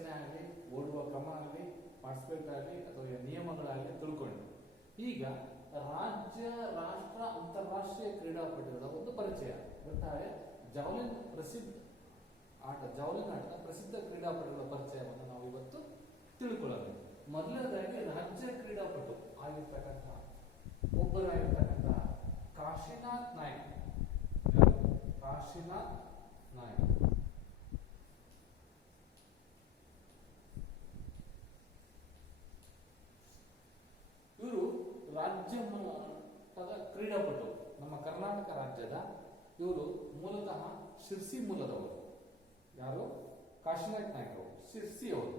ರಚನೆ ಆಗಲಿ, ಓಡುವ ಕ್ರಮ ಆಗಲಿ, ಪಾರ್ಟಿಸಿಪೇಟ್ ಆಗಲಿ ಅಥವಾ ನಿಯಮಗಳಾಗಲಿ ತಿಳ್ಕೊಂಡು ಈಗ ರಾಜ್ಯ, ರಾಷ್ಟ್ರ, ಅಂತಾರಾಷ್ಟ್ರೀಯ ಕ್ರೀಡಾಪಟುಗಳ ಒಂದು ಪರಿಚಯ. ಒಟ್ಟಾರೆ ಜಾವ್ಲಿನ್ ಆಟದ ಪ್ರಸಿದ್ಧ ಕ್ರೀಡಾಪಟುಗಳ ಪರಿಚಯವನ್ನು ನಾವು ಇವತ್ತು ತಿಳ್ಕೊಳ್ಳೋಣ. ಮೊದಲನೇದಾಗಿ ರಾಜ್ಯ ಕ್ರೀಡಾಪಟು ಆಗಿರ್ತಕ್ಕಂತಹ ಒಬ್ಬರಾಗಿರ್ತಕ್ಕಂತಹ ಕಾಶಿನಾಥ್ ನಾಯ್ಕ್. ಕಾಶಿನಾಥ್ ನಾಯ್ಕ್ ಇವರು ರಾಜ್ಯ ಮಟ್ಟದ ಕ್ರೀಡಾಪಟು, ನಮ್ಮ ಕರ್ನಾಟಕ ರಾಜ್ಯದ. ಇವರು ಮೂಲತಃ ಶಿರ್ಸಿ ಮೂಲದವರು. ಯಾರು? ಕಾಶಿನಾಥ್ ನಾಯ್ಕ್ ಅವರು ಶಿರ್ಸಿ ಅವರು.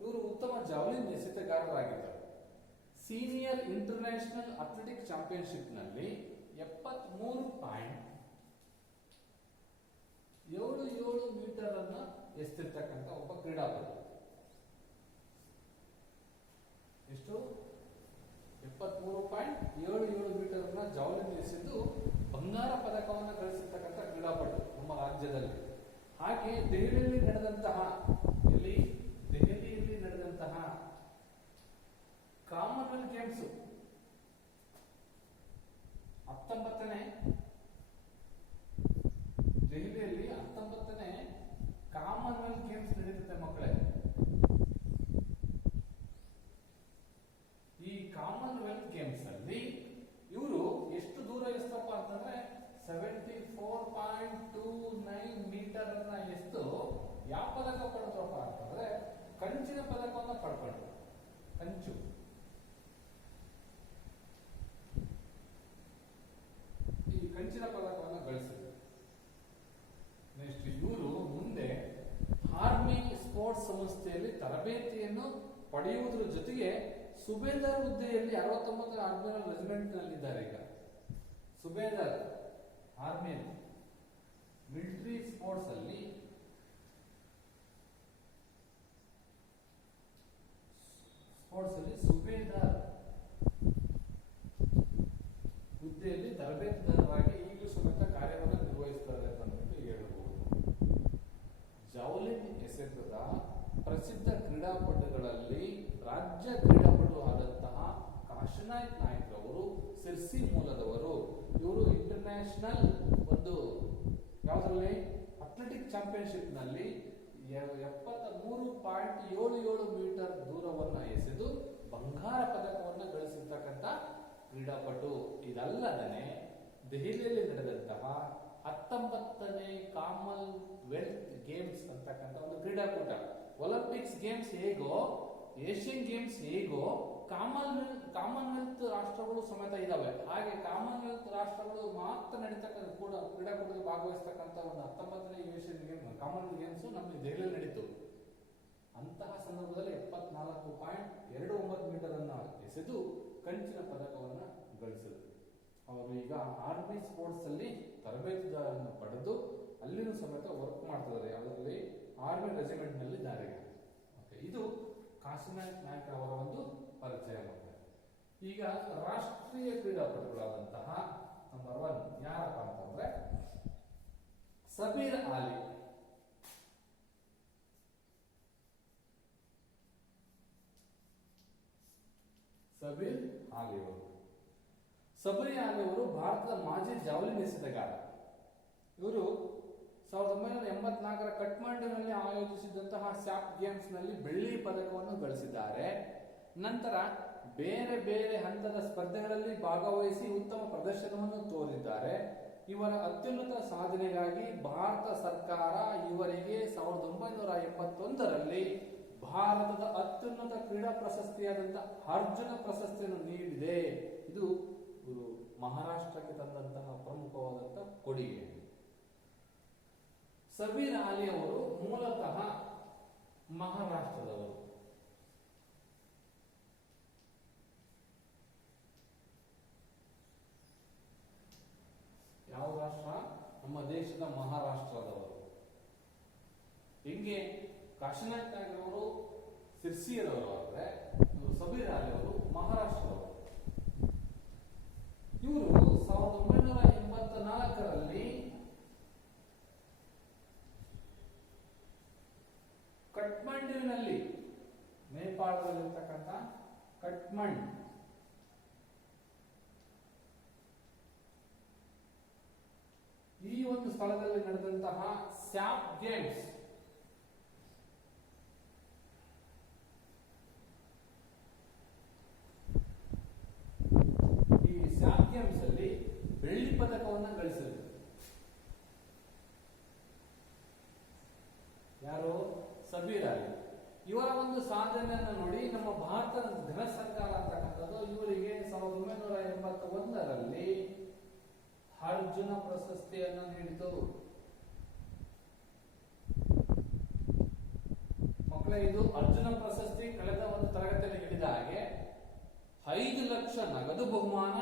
ಇವರು ಉತ್ತಮ ಜಾವ್ಲಿನ್ ಎಸೆತಗಾರರಾಗಿದ್ದರು. ಸೀನಿಯರ್ ಇಂಟರ್ನ್ಯಾಷನಲ್ ಅಥ್ಲೆಟಿಕ್ ಚಾಂಪಿಯನ್ಶಿಪ್ ನಲ್ಲಿ 73.77 ಮೀಟರ್ ಅನ್ನ ಎಸ್ತಿರ್ತಕ್ಕಂಥ ಒಬ್ಬ ಕ್ರೀಡಾಪಟು. ಎಷ್ಟು? 73.77 ಮೀಟರ್ ಅನ್ನ ಜಾವ್ಲಿನ್ ಎಸೆದು ಬಂಗಾರ ಪದಕವನ್ನು ಗಳಿಸಿರ್ತಕ್ಕಂಥ ಕ್ರೀಡಾಪಟು ನಮ್ಮ ರಾಜ್ಯದಲ್ಲಿ. ಹಾಗೆ ದೆಹಲಿಯಲ್ಲಿ ನಡೆದಂತಹ ಕಾಮನ್ವೆಲ್ತ್ ಗೇಮ್ಸ್ 19ನೇ ದೆಹಲಿಯಲ್ಲಿ 19ನೇ ಕಾಮನ್ವೆಲ್ತ್ ಗೇಮ್ಸ್ ನಡೆಯುತ್ತೆ ಮಕ್ಕಳೇ. ಈ ಕಾಮನ್ವೆಲ್ತ್ ಗೇಮ್ಸ್ ಅಲ್ಲಿ ಇವರು ಎಷ್ಟು ದೂರ ಎಸ್ತಪ್ಪ ಅಂತಂದ್ರೆ 74.29 ಮೀಟರ್ ಅನ್ನ ಎಸ್ತು ಯಾವ ಪದಕ ಪಡೆದ್ರಪ್ಪ ಅಂತಂದ್ರೆ ಕಂಚಿನ ಪದಕವನ್ನು ಪಡ್ಕೊಂಡ್ರು. ಕಂಚು. ಈ ಕಂಚಿನ ಪದಕವನ್ನು ಗಳಿಸಿದ್ರು. ನೆಕ್ಸ್ಟ್ ಇವರು ಮುಂದೆ ಆರ್ಮಿ ಸ್ಪೋರ್ಟ್ಸ್ ಸಂಸ್ಥೆಯಲ್ಲಿ ತರಬೇತಿಯನ್ನು ಪಡೆಯುವುದರ ಜೊತೆಗೆ ಸುಬೇದಾರ್ ಹುದ್ದೆಯಲ್ಲಿ 69ರ ಆರ್ಮಿ ರೆಜಿಮೆಂಟ್ ನಲ್ಲಿದ್ದಾರೆ. ಈಗ ಸುಬೇದಾರ್ ಆರ್ಮಿಯಲ್ಲಿ ಮಿಲಿಟರಿ ಸ್ಪೋರ್ಟ್ಸ್ ಅಲ್ಲಿ ಸುಬೇದಾರ್ ಹುದ್ದೆಯಲ್ಲಿ ತರಬೇತಿದಾರರಾಗಿ ಈಗಲೂ ಸಮೇತ ಕಾರ್ಯವನ್ನು ನಿರ್ವಹಿಸುತ್ತಾರೆ ಅಂತ ಹೇಳಬಹುದು. ಜಾವ್ಲಿನ್ ಎಸೆತದ ಪ್ರಸಿದ್ಧ ಕ್ರೀಡಾಪಟುಗಳಲ್ಲಿ ರಾಜ್ಯ ಕ್ರೀಡಾಪಟು ಆದಂತಹ ಕಾಶಿನಾಥ್ ನಾಯ್ಕ್ ಅವರು ಸಿರ್ಸಿ ಮೂಲದವರು. ಇವರು ಇಂಟರ್ನ್ಯಾಷನಲ್ ಯಾವುದರಲ್ಲಿ ಅಥ್ಲೆಟಿಕ್ ಚಾಂಪಿಯನ್ಶಿಪ್ ನಲ್ಲಿ 73.77 ಮೀಟರ್ ದೂರವನ್ನು ಎಸೆದು ಬಂಗಾರ ಪದಕವನ್ನು ಗಳಿಸಿರ್ತಕ್ಕಂಥ ಕ್ರೀಡಾಪಟು. ಇದಲ್ಲದೆ ದೆಹಲಿಯಲ್ಲಿ ನಡೆದಂತಹ 19ನೇ ಕಾಮನ್ವೆಲ್ತ್ ಗೇಮ್ಸ್ ಅಂತಕ್ಕಂಥ ಒಂದು ಕ್ರೀಡಾಕೂಟ. ಒಲಿಂಪಿಕ್ಸ್ ಗೇಮ್ಸ್ ಹೇಗೋ, ಏಷ್ಯನ್ ಗೇಮ್ಸ್ ಹೇಗೋ, ಕಾಮನ್ವೆಲ್ತ್ ರಾಷ್ಟ್ರಗಳು ಸಮೇತ ಇದಾವೆ. ಹಾಗೆ ಕಾಮನ್ವೆಲ್ತ್ ರಾಷ್ಟ್ರಗಳು ಮಾತ್ರ ನಡೀತಕ್ಕಂಥ ಕ್ರೀಡಾಕೂಟದಲ್ಲಿ ಭಾಗವಹಿಸ್ತಕ್ಕಂಥ ಒಂದು 19ನೇ ಏಷ್ಯನ್ ಗೇಮ್ ಕಾಮನ್ವೆಲ್ತ್ ಗೇಮ್ಸ್ ನಮ್ಮ ದೆಹಲಿಯಲ್ಲಿ ನಡೀತು. ಅಂತಹ ಸಂದರ್ಭದಲ್ಲಿ 74.29 ಮೀಟರ್ ಅನ್ನ ಎಸೆದು ಕಂಚಿನ ಪದಕವನ್ನ ಗಳಿಸಿದರು. ಅವರು ಈಗ ಆರ್ಮಿ ಸ್ಪೋರ್ಟ್ಸ್ ಅಲ್ಲಿ ತರಬೇತುದಾರನ್ನು ಪಡೆದು ಅಲ್ಲಿನೂ ಸಮೇತ ವರ್ಕ್ ಮಾಡ್ತಿದ್ದಾರೆ. ಯಾವುದರಲ್ಲಿ? ಆರ್ಮಿ ರೆಜಿಮೆಂಟ್ ನಲ್ಲಿ ಇದ್ದಾರೆ. ಇದು ಕಾಶಿನಾಥ್ ನಾಯ್ಕ್ ಅವರ ಒಂದು ಪರಿಚಯ. ಈಗ ರಾಷ್ಟ್ರೀಯ ಕ್ರೀಡಾಪಟುಗಳಾದಂತಹ ನಂಬರ್ 1 ಯಾರಪ್ಪ ಅಂತಂದ್ರೆ ಸಬೀರ್ ಆಲಿ. ಸಬೀರ್ ಆಲಿ ಅವರು ಭಾರತದ ಮಾಜಿ ಜಾವ್ಲಿನ್ ಎಸೆತಗಾರ. ಇವರು 1984ರ ಕಠ್ಮಂಡುನಲ್ಲಿ ಆಯೋಜಿಸಿದಂತಹ ಸ್ಯಾಪ್ ಗೇಮ್ಸ್ ನಲ್ಲಿ ಬೆಳ್ಳಿ ಪದಕವನ್ನು ಗಳಿಸಿದ್ದಾರೆ. ನಂತರ ಬೇರೆ ಬೇರೆ ಹಂತದ ಸ್ಪರ್ಧೆಗಳಲ್ಲಿ ಭಾಗವಹಿಸಿ ಉತ್ತಮ ಪ್ರದರ್ಶನವನ್ನು ತೋರಿದ್ದಾರೆ. ಇವರ ಅತ್ಯುನ್ನತ ಸಾಧನೆಗಾಗಿ ಭಾರತ ಸರ್ಕಾರ ಇವರಿಗೆ 1981ರಲ್ಲಿ ಭಾರತದ ಅತ್ಯುನ್ನತ ಕ್ರೀಡಾ ಪ್ರಶಸ್ತಿಯಾದಂತಹ ಅರ್ಜುನ ಪ್ರಶಸ್ತಿಯನ್ನು ನೀಡಿದೆ. ಇದು ಮಹಾರಾಷ್ಟ್ರಕ್ಕೆ ತಂದಂತಹ ಪ್ರಮುಖವಾದಂತಹ ಕೊಡುಗೆ. ಸಬೀರ್ ಆಲಿ ಅವರು ಮೂಲತಃ ಮಹಾರಾಷ್ಟ್ರದವರು. ಯಾವ ರಾಷ್ಟ್ರ? ನಮ್ಮ ದೇಶದ ಮಹಾರಾಷ್ಟ್ರದವರು. ಹಿಂಗೆ ಕಾಶಿನಾಥ್ ನಾಯ್ಕ್ ಅವರು ಸಿರ್ಸಿಯದವರು ಆದ್ರೆ ಸಬೀರ್ ಆಲಿ ಅವರು ಮಹಾರಾಷ್ಟ್ರದವರು. ಇವರು 1984ರಲ್ಲಿ ಕಠ್ಮಂಡುವಿನಲ್ಲಿ, ನೇಪಾಳದಲ್ಲಿರ್ತಕ್ಕಂಥ ಕಠ್ಮಂಡ್, ಈ ಒಂದು ಸ್ಥಳದಲ್ಲಿ ನಡೆದಂತಹ ಸ್ಯಾಪ್ ಗೇಮ್ಸ್, ಈ ಸ್ಯಾಪ್ ಗೇಮ್ಸ್ ಅಲ್ಲಿ ಬೆಳ್ಳಿ ಪದಕವನ್ನು ಗಳಿಸಿದರು. ಯಾರು? ಸಬೀರ್ ಅಲಿ. ಇವರ ಒಂದು ಸಾಧನೆಯನ್ನು ನೋಡಿ ನಮ್ಮ ಭಾರತದ ಘನ ಸರ್ಕಾರ ಅಂತಕ್ಕಂಥದ್ದು ಇವರಿಗೆ 1981ರಲ್ಲಿ ಅರ್ಜುನ ಪ್ರಶಸ್ತಿಯನ್ನು ನೀಡಿತು. ಮಕ್ಕಳೇ, ಇದು ಅರ್ಜುನ ಪ್ರಶಸ್ತಿ ಕಳೆದ ಒಂದು ತರಗತಿಯಲ್ಲಿ ಹೇಳಿದ ಹಾಗೆ 5 ಲಕ್ಷ ನಗದು ಬಹುಮಾನ,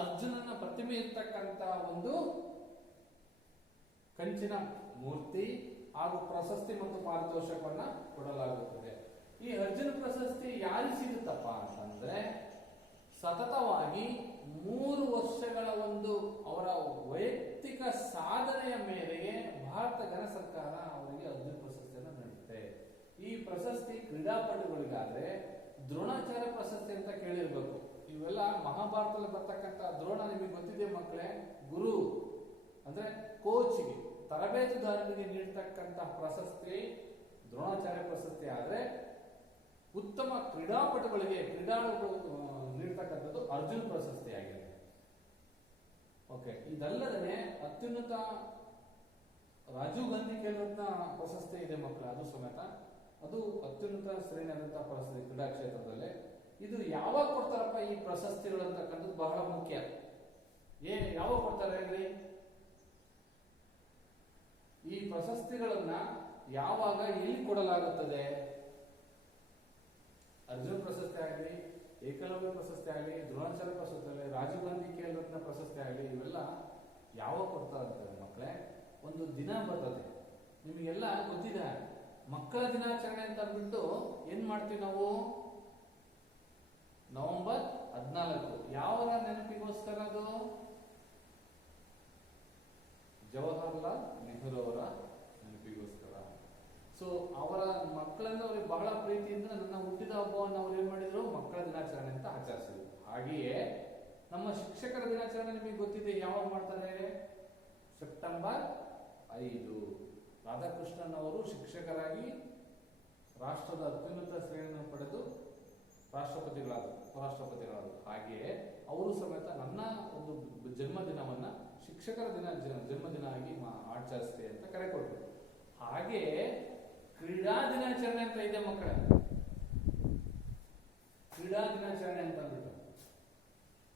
ಅರ್ಜುನನ ಪ್ರತಿಮೆ ಇರ್ತಕ್ಕಂಥ ಒಂದು ಕಂಚಿನ ಮೂರ್ತಿ ಹಾಗೂ ಪ್ರಶಸ್ತಿ ಮತ್ತು ಪಾರಿತೋಷಕವನ್ನ ಕೊಡಲಾಗುತ್ತದೆ. ಈ ಅರ್ಜುನ ಪ್ರಶಸ್ತಿ ಯಾರಿಗೆ ಸಿಗುತ್ತಪ್ಪ ಅಂತಂದ್ರೆ, ಸತತವಾಗಿ 3 ವರ್ಷಗಳ ಒಂದು ಅವರ ವೈಯಕ್ತಿಕ ಸಾಧನೆಯ ಮೇರೆಗೆ ಭಾರತ ಘನ ಸರ್ಕಾರ ಅವರಿಗೆ ಅರ್ಜುನ ಪ್ರಶಸ್ತಿಯನ್ನು ನೀಡುತ್ತೆ. ಈ ಪ್ರಶಸ್ತಿ ಕ್ರೀಡಾಪಟುಗಳಿಗಾದ್ರೆ ದ್ರೋಣಾಚಾರ್ಯ ಪ್ರಶಸ್ತಿ ಅಂತ ಕೇಳಿರ್ಬೇಕು. ಇವೆಲ್ಲ ಮಹಾಭಾರತದಲ್ಲಿ ಬರ್ತಕ್ಕಂಥ ದ್ರೋಣ ನಿಮಗೆ ಗೊತ್ತಿದೆ ಮಕ್ಕಳೇ, ಗುರು ಅಂದ್ರೆ ಕೋಚ್ಗೆ, ತರಬೇತುದಾರರಿಗೆ ನೀಡತಕ್ಕಂತಹ ಪ್ರಶಸ್ತಿ ದ್ರೋಣಾಚಾರ್ಯ ಪ್ರಶಸ್ತಿ. ಆದ್ರೆ ಉತ್ತಮ ಕ್ರೀಡಾಪಟುಗಳಿಗೆ ನೀಡತಕ್ಕಂಥದ್ದು ಅರ್ಜುನ್ ಪ್ರಶಸ್ತಿ ಆಗಿದೆ. ಓಕೆ, ಇದಲ್ಲದೆ ಅತ್ಯುನ್ನತ ರಾಜೀವ್ ಗಾಂಧಿ ಖೇಲ್ ರತ್ನ ಪ್ರಶಸ್ತಿ ಇದೆ ಮಕ್ಕಳು, ಅದು ಸಮೇತ ಅದು ಅತ್ಯುನ್ನತ ಶ್ರೇಣಿಯಾದಂತಹ ಪ್ರಶಸ್ತಿ ಕ್ರೀಡಾ ಕ್ಷೇತ್ರದಲ್ಲಿ. ಇದು ಯಾವಾಗ ಕೊಡ್ತಾರಪ್ಪ ಈ ಪ್ರಶಸ್ತಿಗಳು ಅಂತಕ್ಕಂಥದ್ದು ಬಹಳ ಮುಖ್ಯ. ಯಾವಾಗ ಕೊಡ್ತಾರೆ ಹೇಳ್ರಿ? ಈ ಪ್ರಶಸ್ತಿಗಳನ್ನ ಯಾವಾಗ ಎಲ್ಲಿ ಕೊಡಲಾಗುತ್ತದೆ? ಅರ್ಜುನ್ ಪ್ರಶಸ್ತಿ ಆಗಲಿ, ಏಕಲವ್ಯ ಪ್ರಶಸ್ತಿ ಆಗಲಿ, ದ್ರೋಣಾಚಾರ್ಯ ಪ್ರಶಸ್ತಿ ಆಗಲಿ, ರಾಜೀವ್ ಗಾಂಧಿ ಖೇಲ್ ರತ್ನ ಪ್ರಶಸ್ತಿ ಆಗಲಿ, ಇವೆಲ್ಲ ಯಾವಾಗ ಕೊಡ್ತಾ ಇರ್ತದೆ ಮಕ್ಕಳೇ? ಒಂದು ದಿನ ಬರ್ತದೆ, ನಿಮಗೆಲ್ಲ ಗೊತ್ತಿದೆ. ಮಕ್ಕಳ ದಿನಾಚರಣೆ ಅಂತ ಅಂದ್ಬಿಟ್ಟು ಏನ್ ಮಾಡ್ತೀವಿ ನಾವು? ನವೆಂಬರ್ 14. ಯಾವರ ನೆನಪಿಗೋಸ್ಕರ ಅದು? ಜವಾಹರ್ಲಾಲ್ ನೆಹರು ಅವರ ನೆನಪಿಗೋಸ್ಕರ. ಸೊ ಅವರ ಮಕ್ಕಳನ್ನ ಅವ್ರಿಗೆ ಬಹಳ ಪ್ರೀತಿಯಿಂದ ನನ್ನ ಹುಟ್ಟಿದ ಹಬ್ಬವನ್ನು ಅವ್ರು ಏನ್ ಮಾಡಿದ್ರು? ಮಕ್ಕಳ ದಿನಾಚರಣೆ ಅಂತ ಆಚರಿಸಿದ್ರು. ಹಾಗೆಯೇ ನಮ್ಮ ಶಿಕ್ಷಕರ ದಿನಾಚರಣೆ ನಿಮಗೆ ಗೊತ್ತಿದೆ, ಯಾವಾಗ ಮಾಡ್ತಾರೆ? ಸೆಪ್ಟೆಂಬರ್ 5. ರಾಧಾಕೃಷ್ಣನ್ ಅವರು ಶಿಕ್ಷಕರಾಗಿ ರಾಷ್ಟ್ರದ ಅತ್ಯುನ್ನತ ಶ್ರೇಣಿಯನ್ನು ಪಡೆದು ಉಪರಾಷ್ಟ್ರಪತಿಗಳಾದರು. ಹಾಗೆಯೇ ಅವರು ಸಮೇತ ನನ್ನ ಒಂದು ಜನ್ಮದಿನವನ್ನ ಶಿಕ್ಷಕರ ಜನ್ಮದಿನ ಆಗಿ ಆಚರಿಸ್ತೆ ಅಂತ ಕರೆ ಕೊಟ್ಟರು. ಹಾಗೆ ಕ್ರೀಡಾ ದಿನಾಚರಣೆ ಅಂತ ಇದೆ ಮಕ್ಕಳ, ಕ್ರೀಡಾ ದಿನಾಚರಣೆ ಅಂತ ಅಂದ್ಬಿಟ್ಟು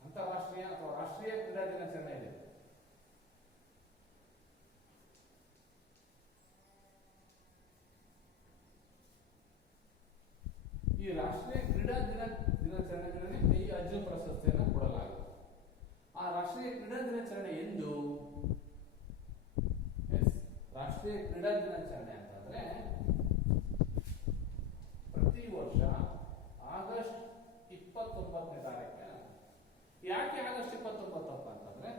ಅಂತಾರಾಷ್ಟ್ರೀಯ ಅಥವಾ ರಾಷ್ಟ್ರೀಯ ಕ್ರೀಡಾ ದಿನಾಚರಣೆ ಇದೆ. ಈ ರಾಷ್ಟ್ರೀಯ ಕ್ರೀಡಾ ದಿನಾಚರಣೆ ಈ ಅರ್ಜುನ್ ಪ್ರಶಸ್ತಿಯನ್ನು ಕೊಡಲಾಗುತ್ತೆ. ಆ ರಾಷ್ಟ್ರೀಯ ಕ್ರೀಡಾ ದಿನಾಚರಣೆ ಎಂದು? ರಾಷ್ಟ್ರೀಯ ಕ್ರೀಡಾ ದಿನಾಚರಣೆ ಅಂತಂದ್ರೆ ಪ್ರತಿ ವರ್ಷ ಆಗಸ್ಟ್ 29ನೇ ತಾರೀಕಿನ. ಯಾಕೆ ಆಗಸ್ಟ್ 29 ಅಂತಂದ್ರೆ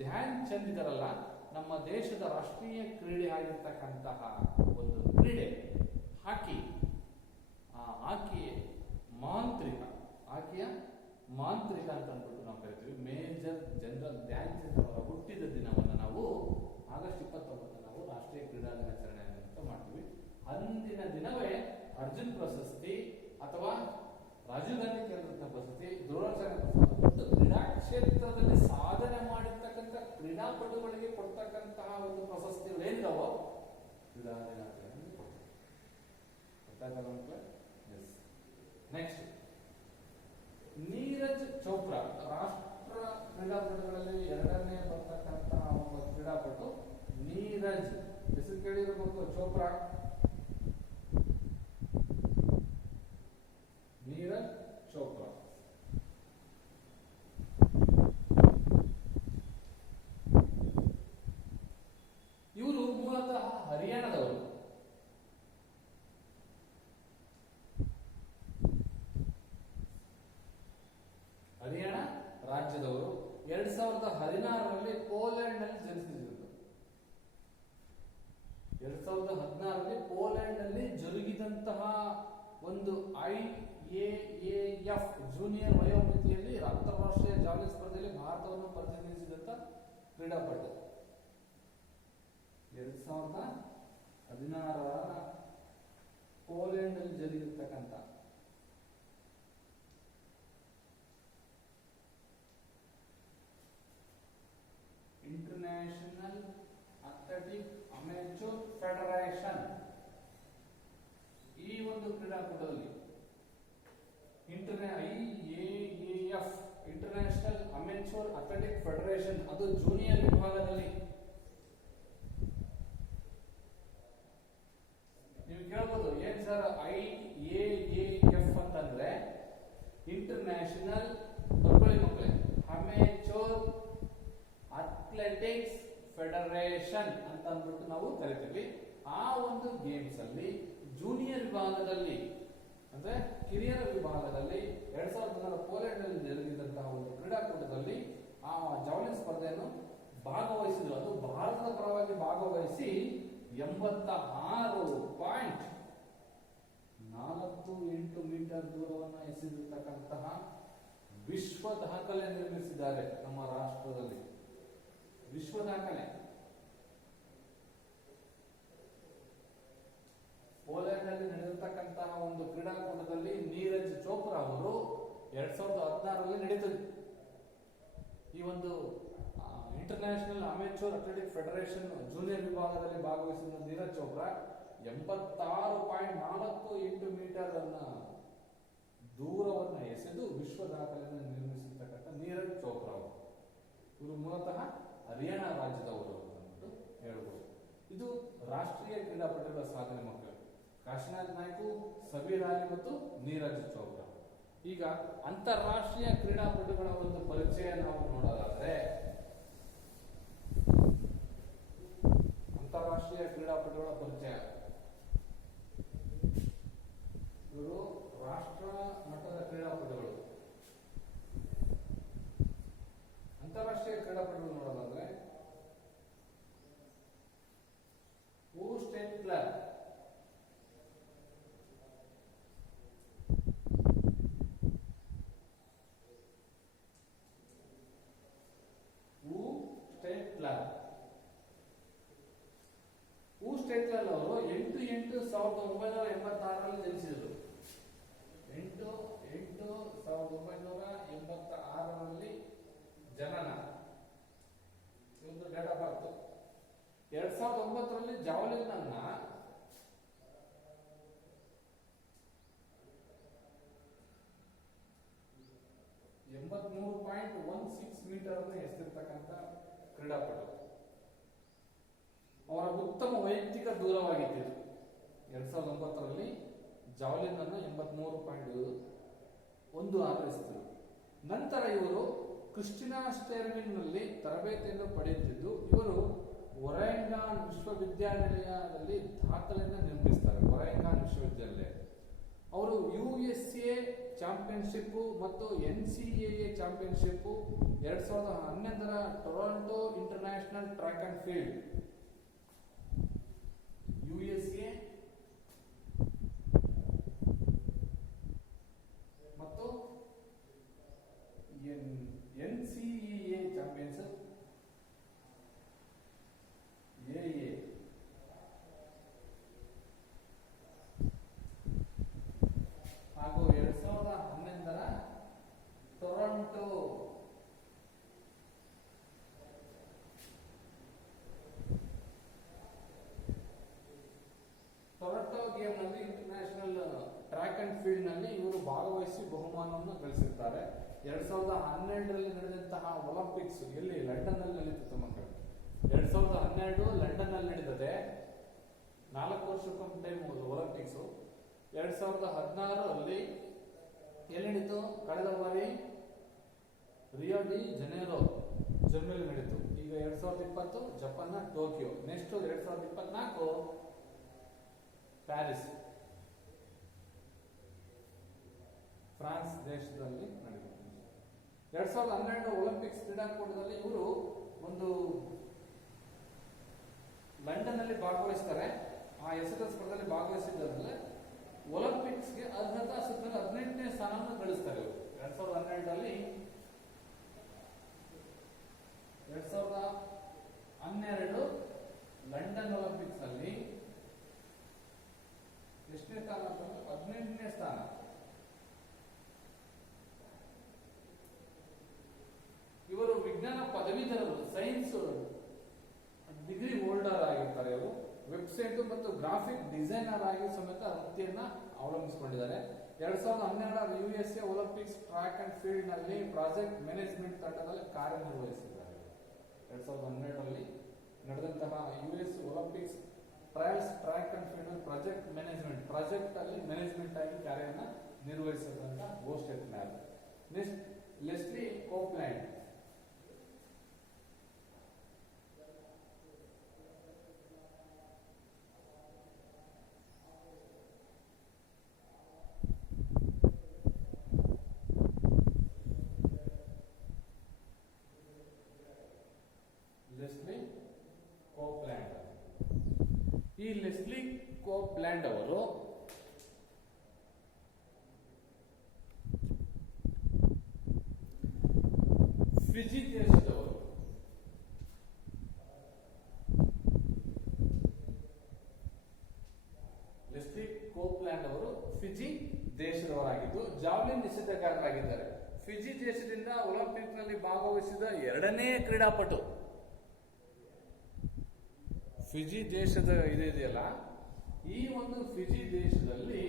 ಧ್ಯಾನ್ ಚಂದ್ ಇದಾರಲ್ಲ, ನಮ್ಮ ದೇಶದ ರಾಷ್ಟ್ರೀಯ ಕ್ರೀಡೆ ಆಗಿರ್ತಕ್ಕಂತಹ ಒಂದು ಕ್ರೀಡೆ ಹಾಕಿ, ಆಕೆಯ ಮಾಂತ್ರಿಕ ಅಂತ ಅಂದ್ಬಿಟ್ಟು ನಾವು ಕರಿತೀವಿ. ಮೇಜರ್ ಜನರಲ್ ಧ್ಯಾನ್ ಚಂದ್ ಅವರ ಹುಟ್ಟಿದ ದಿನವನ್ನು ನಾವು ಆಗಸ್ಟ್ 29 ನಾವು ರಾಷ್ಟ್ರೀಯ ಕ್ರೀಡಾ ದಿನಾಚರಣೆ ಅಂತ ಮಾಡ್ತೀವಿ. ಅಂದಿನ ದಿನವೇ ಅರ್ಜುನ್ ಪ್ರಶಸ್ತಿ ಅಥವಾ ರಾಜೀವ್ ಗಾಂಧಿ ಖೇಲ್ ರತ್ನ ಪ್ರಶಸ್ತಿ, ದ್ರೋಣಾಚಾರ್ಯ ಪ್ರಶಸ್ತಿ, ಕ್ರೀಡಾ ಕ್ಷೇತ್ರದಲ್ಲಿ ಸಾಧನೆ ಮಾಡಿರ್ತಕ್ಕಂಥ ಕ್ರೀಡಾಪಟುಗಳಿಗೆ ಕೊಡ್ತಕ್ಕಂತಹ ಒಂದು ಪ್ರಶಸ್ತಿಗಳು ಏನಿದಾವೋ ಕ್ರೀಡಾ ದಿನಾಚರಣೆ ಗೊತ್ತಾಗಲ್ಲ. ನೆಕ್ಸ್ಟ್, ನೀರಜ್ ಚೋಪ್ರಾ. ರಾಷ್ಟ್ರ ಕ್ರೀಡಾಪಟುಗಳಲ್ಲಿ 2ನೇ ಬರ್ತಕ್ಕಂತಹ ಒಬ್ಬ ಕ್ರೀಡಾಪಟು ನೀರಜ್. ಹೆಸರು ಕೇಳಿರಬೇಕು, ಚೋಪ್ರಾ. ನೀರಜ್ ಚೋಪ್ರಾ ಇವರು ಮೂಲತಃ ಹರಿಯಾಣದವರು. ಹರಿಯಾಣ ರಾಜ್ಯದವರು. 2016ರಲ್ಲಿ ಪೋಲೆಂಡ್ ನಲ್ಲಿ ಜನಿಸಿದ್ರು. 2016ರಲ್ಲಿ ಕ್ರೀಡಾಪಟು 2016 ಪೋಲೆಂಡ್ ಅಲ್ಲಿ ಜರುಗಿರ್ತಕ್ಕಂಥ ಇಂಟರ್ನ್ಯಾಷನಲ್ ಅಥ್ಲೆಟಿಕ್ ಅಮೆಚೂರ್ ಫೆಡರೇಷನ್ ಈ ಒಂದು ಕ್ರೀಡಾಕೂಟದಲ್ಲಿ IAAF international amateur athletic federation ಅದು ಜೂನಿಯರ್ ವಿಭಾಗದಲ್ಲಿ. ನೀವು ಕೇಳಬಹುದು ಏನ್ ಸರ್ IAAF ಅಂತಂದ್ರೆ ಇಂಟರ್ನ್ಯಾಷನಲ್ ಮಕ್ಕಳೇ ಅಮೆಚೂರ್ ಅಥ್ಲೆಟಿಕ್ಸ್ ಫೆಡರೇಷನ್ ಅಂತ ಅಂದ್ಬಿಟ್ಟು ನಾವು ಕರಿತೀವಿ. ಆ ಒಂದು ಗೇಮ್ಸ್ ಅಲ್ಲಿ ಜೂನಿಯರ್ ವಿಭಾಗದಲ್ಲಿ ಅಂದ್ರೆ ಕಿರಿಯರ ವಿಭಾಗದಲ್ಲಿ 2016 ಪೋಲೆಂಡ್ ನಲ್ಲಿ ಜರುಗಿದಂತಹ ಒಂದು ಕ್ರೀಡಾಕೂಟದಲ್ಲಿ ಆ ಜಾವಲಿನ್ ಸ್ಪರ್ಧೆಯನ್ನು ಭಾಗವಹಿಸಿದ್ರು. ಅದು ಭಾರತದ ಪರವಾಗಿ ಭಾಗವಹಿಸಿ 86.48 ಮೀಟರ್ ದೂರವನ್ನು ಎಸೆದಿರ್ತಕ್ಕಂತಹ ವಿಶ್ವ ದಾಖಲೆ ನಿರ್ಮಿಸಿದ್ದಾರೆ ನಮ್ಮ ರಾಷ್ಟ್ರದಲ್ಲಿ. ವಿಶ್ವ ದಾಖಲೆ. ಪೋಲೆಂಡ್ ನಲ್ಲಿ ನಡೆದಿರ್ತಕ್ಕಂತಹ ಒಂದು ಕ್ರೀಡಾಕೂಟದಲ್ಲಿ ನೀರಜ್ ಚೋಪ್ರಾ ಅವರು 2016 ನಡೀತದೆ. ಈ ಒಂದು international amateur athletic federation junior ವಿಭಾಗದಲ್ಲಿ ಭಾಗವಹಿಸಿದ ನೀರಜ್ ಚೋಪ್ರಾ 86.48 ಮೀಟರ್ ಅನ್ನ ದೂರವನ್ನು ಎಸೆದು ವಿಶ್ವ ದಾಖಲೆಯನ್ನು ನಿರ್ಮಿಸಿರ್ತಕ್ಕಂಥ ನೀರಜ್ ಚೋಪ್ರಾ ಅವರು. ಇವರು ಮೂಲತಃ ಹರಿಯಾಣ ರಾಜ್ಯದವರು ಅಂತ ಹೇಳ್ಬೋದು. ಇದು ರಾಷ್ಟ್ರೀಯ ಕ್ರೀಡಾಪಟುಗಳ ಸಾಧನೆ ಮಕ್ಕಳು. ಕಾಶಿನಾಥ್ ನಾಯ್ಕು, ಸಬೀರ್ ಅಲಿ ಮತ್ತು ನೀರಜ್ ಚೋಪ್ರಾ. ಈಗ ಅಂತಾರಾಷ್ಟ್ರೀಯ ಕ್ರೀಡಾಪಟುಗಳ ಒಂದು ಪರಿಚಯ ನಾವು ನೋಡೋದಾದ್ರೆ ಅಂತಾರಾಷ್ಟ್ರೀಯ ಕ್ರೀಡಾಪಟುಗಳ ಪರಿಚಯ ಇವರು ರಾಷ್ಟ್ರ ಮಟ್ಟದ ಕ್ರೀಡಾಪಟುಗಳು. ಅಂತಾರಾಷ್ಟ್ರೀಯ ಕ್ರೀಡಾಪಟುಗಳು ನೋಡೋದಾದ್ರೆ ಸ್ಟೇಟ್ ಕ್ಲಬ್ ಸ್ಟೇಟ್ ಕ್ಲಬ್ ಅವರು 8/8/1986 ಜನಿಸಿದರು. 8/8/1986 ಜನನ. ಇವರು ಡೇಟ್ ಆಫ್ ಬರ್ತ್. 2009 ಜಾವಲಿನ್ ಅನ್ನ 83.16 ಮೀಟರ್ ಅನ್ನು ಎಸೆದಿರ್ತಕ್ಕಂಥ ಕ್ರೀಡಾಪಟು. ಅವರ ಉತ್ತಮ ವೈಯಕ್ತಿಕ ದೂರವಾಗಿತ್ತು 2009 ಜಾವಲಿನ್ ಅನ್ನು 83.16 ಎಸೆದರು. ನಂತರ ಇವರು ಕ್ರಿಸ್ಟಿನಾ ಸ್ಟೆರ್ವಿನ್ ನಲ್ಲಿ ತರಬೇತಿಯನ್ನು ಪಡೆಯುತ್ತಿದ್ದು ಇವರು ಒರೆಗಾನ್ ವಿಶ್ವವಿದ್ಯಾನಿಲಯದಲ್ಲಿ ದಾಖಲೆಯನ್ನು ನಿರ್ಮಿಸ್ತಾರೆ. ಒರೆಗಾನ್ ವಿಶ್ವವಿದ್ಯಾಲಯ ಅವರು USA ಚಾಂಪಿಯನ್ಶಿಪ್ ಮತ್ತು NCAA championship 2011 Toronto international track and field USA ಮತ್ತು NCAA ಚಾಂಪಿಯನ್ಶಿಪ್ AA ಹಾಗೂ 2011 ಟೊರಾಂಟೊ ಗೇಮ್ ನಲ್ಲಿ ಇಂಟರ್ನ್ಯಾಷನಲ್ ಟ್ರ್ಯಾಕ್ ಅಂಡ್ ಫೀಲ್ಡ್ ನಲ್ಲಿ ಇವರು ಭಾಗವಹಿಸಿ ಬಹುಮಾನವನ್ನು ಗಳಿಸಿರ್ತಾರೆ. 2012 ನಡೆದಂತಹ ಒಲಿಂಪಿಕ್ಸ್ ಎಲ್ಲಿ ಲಂಡನ್ ನಲ್ಲಿ ನಡೀತದೆ ಮಕ್ಕಳು. 2012 ಲಂಡನ್ ನಲ್ಲಿ ನಡೀತದೆ. 4 ವರ್ಷಕ್ಕೊಮ್ಮೆ ಟೈಮ್ ಒಲಿಂಪಿಕ್ಸ್. 2016 ಎಲ್ಲಿ ನಡೀತು? ಕಳೆದ ಬಾರಿ ರಿಯೋ ಡಿ ಜನೇರೋ ಜರ್ಮನಿಯಲ್ಲಿ ನಡೀತು. ಈಗ 2020 ಜಪಾನ್ನ ಟೋಕಿಯೋ. ನೆಕ್ಸ್ಟ್ 2024 ಪ್ಯಾರಿಸ್ ಫ್ರಾನ್ಸ್ ದೇಶದಲ್ಲಿ ನಡೆಯುತ್ತೆ. 2012 ಒಲಿಂಪಿಕ್ಸ್ ಕ್ರೀಡಾಕೂಟದಲ್ಲಿ ಇವರು ಒಂದು ಲಂಡನ್ ನಲ್ಲಿ ಭಾಗವಹಿಸ್ತಾರೆ. ಆ ಎಸೆತ ಸ್ಪರ್ಧೆಯಲ್ಲಿ ಭಾಗವಹಿಸಿದ್ರೆ ಒಲಿಂಪಿಕ್ಸ್ಗೆ ಅರ್ಹತಾ ಸುತ್ತಲ್ಲಿ 18ನೇ ಸ್ಥಾನವನ್ನು ಗಳಿಸ್ತಾರೆ ಇವರು. 2012 2012 ಲಂಡನ್ ಒಲಿಂಪಿಕ್ಸ್ ಅಲ್ಲಿ ಎಷ್ಟನೇ ಸ್ಥಾನ ಅಂತಂದ್ರೆ 18ನೇ ಸ್ಥಾನ. ಇವರು ವಿಜ್ಞಾನ ಪದವೀಧರರು, ಸೈನ್ಸ್ ಡಿಗ್ರಿ ಹೋಲ್ಡರ್ ಆಗಿರ್ತಾರೆ. ಇವರು ವೆಬ್ಸೈಟ್ ಮತ್ತು ಗ್ರಾಫಿಕ್ ಡಿಸೈನರ್ ಆಗಿ ಸಮೇತ ವೃತ್ತಿಯನ್ನ ಅವಲಂಬಿಸಿಕೊಂಡಿದ್ದಾರೆ. 2012 USA Olympics track and field ನಲ್ಲಿ ಪ್ರಾಜೆಕ್ಟ್ ಮ್ಯಾನೇಜ್ಮೆಂಟ್ ತಂಡದಲ್ಲಿ ಕಾರ್ಯನಿರ್ವಹಿಸಿದ್ದಾರೆ. 2012ರಲ್ಲಿ ನಡೆದಂತಹ US Olympics trials track and field project ಅಲ್ಲಿ ಮ್ಯಾನೇಜ್ಮೆಂಟ್ ಆಗಿ ಕಾರ್ಯನ ನಿರ್ವಹಿಸಿದಂತ ಗೋಷ್ಠಿ. Next Leslie Copeland. ಈ ಲೆಸ್ಲಿ ಕೋಪ್ಲ್ಯಾಂಡ್ ಅವರು ಫಿಜಿ ದೇಶದವರು. ಲೆಸ್ಲಿ ಕೋಪ್ಲ್ಯಾಂಡ್ ಅವರು ಫಿಜಿ ದೇಶದವರಾಗಿದ್ದು ಜಾವ್ಲಿನ್ ಎಸೆತಗಾರರಾಗಿದ್ದಾರೆ. ಫಿಜಿ ದೇಶದಿಂದ ಒಲಿಂಪಿಕ್ ನಲ್ಲಿ ಭಾಗವಹಿಸಿದ ಎರಡನೇ ಕ್ರೀಡಾಪಟು. ಫಿಜಿ ದೇಶದ ಇದೆಯಲ್ಲ, ಈ ಒಂದು ಫಿಜಿ ದೇಶದಲ್ಲಿ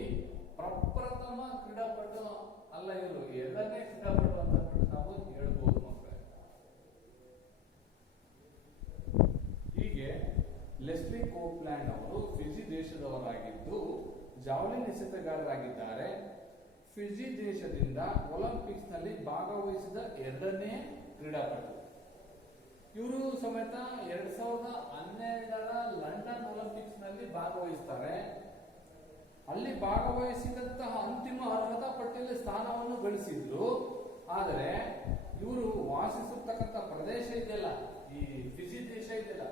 ಪ್ರಪ್ರಥಮ ಕ್ರೀಡಾಪಟು ಅಲ್ಲ ಇವರು, ಎರಡನೇ ಕ್ರೀಡಾಪಟು ಅಂತ ನಾವು ಹೇಳ್ಬೋದು ಮಕ್ಕಳೇ. ಹೀಗೆ ಲೆಸ್ಲಿ ಕೋಪ್ಲ್ಯಾಂಡ್ ಅವರು ಫಿಜಿ ದೇಶದವರಾಗಿದ್ದು ಜಾವ್ಲಿನ್ ಎಸೆತಗಾರರಾಗಿದ್ದಾರೆ. ಫಿಜಿ ದೇಶದಿಂದ ಒಲಿಂಪಿಕ್ಸ್ ನಲ್ಲಿ ಭಾಗವಹಿಸಿದ ಎರಡನೇ ಕ್ರೀಡಾಪಟು. ಇವರು ಸಮೇತ 2012 ಲಂಡನ್ ಒಲಿಂಪಿಕ್ಸ್ ನಲ್ಲಿ ಭಾಗವಹಿಸ್ತಾರೆ. ಅಲ್ಲಿ ಭಾಗವಹಿಸಿದಂತಹ ಅಂತಿಮ ಅರ್ಹತಾ ಪಟ್ಟಿಯಲ್ಲಿ ಸ್ಥಾನವನ್ನು ಗಳಿಸಿದ್ರು. ಆದರೆ ಇವರು ವಾಸಿಸಿರ್ತಕ್ಕಂಥ ಪ್ರದೇಶ ಇದೆಯಲ್ಲ, ಈ ಫಿಜಿ ದೇಶ ಇದೆಯಲ್ಲ,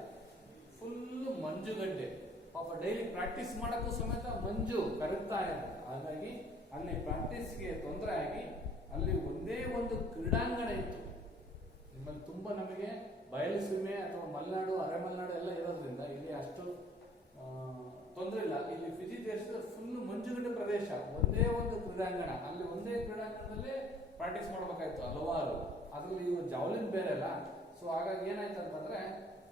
ಫುಲ್ ಮಂಜುಗಡ್ಡೆ. ಪಾಪ ಡೈಲಿ ಪ್ರಾಕ್ಟೀಸ್ ಮಾಡಕ್ಕೂ ಸಮೇತ ಮಂಜು ಕರಗ್ತಾ ಇದೆ. ಹಾಗಾಗಿ ಅಲ್ಲಿ ಪ್ರಾಕ್ಟೀಸ್ಗೆ ತೊಂದರೆ ಆಗಿ ಅಲ್ಲಿ ಒಂದೇ ಒಂದು ಕ್ರೀಡಾಂಗಣ ಇತ್ತು. ನಿಮ್ಮಲ್ಲಿ ತುಂಬಾ ನಮಗೆ ಬಯಲು ಸೀಮೆ ಅಥವಾ ಮಲೆನಾಡು, ಅರೆಮಲೆನಾಡು ಎಲ್ಲ ಇರೋದ್ರಿಂದ ಇಲ್ಲಿ ಅಷ್ಟು ತೊಂದರೆ ಇಲ್ಲ. ಇಲ್ಲಿ ಫಿಜಿ ದೇಶದ ಫುಲ್ ಮಂಜುಗಡ್ಡೆ ಪ್ರದೇಶ, ಒಂದೇ ಒಂದು ಕ್ರೀಡಾಂಗಣ. ಅಲ್ಲಿ ಒಂದೇ ಕ್ರೀಡಾಂಗಣದಲ್ಲೇ ಪ್ರಾಕ್ಟೀಸ್ ಮಾಡ್ಬೇಕಾಯ್ತು ಹಲವಾರು. ಅದ್ರಲ್ಲಿ ಇವರು ಜಾವ್ಲಿನ್ ಬೇರೆ ಅಲ್ಲ. ಸೊ ಹಾಗಾಗಿ ಏನಾಯ್ತು ಅಂತಂದ್ರೆ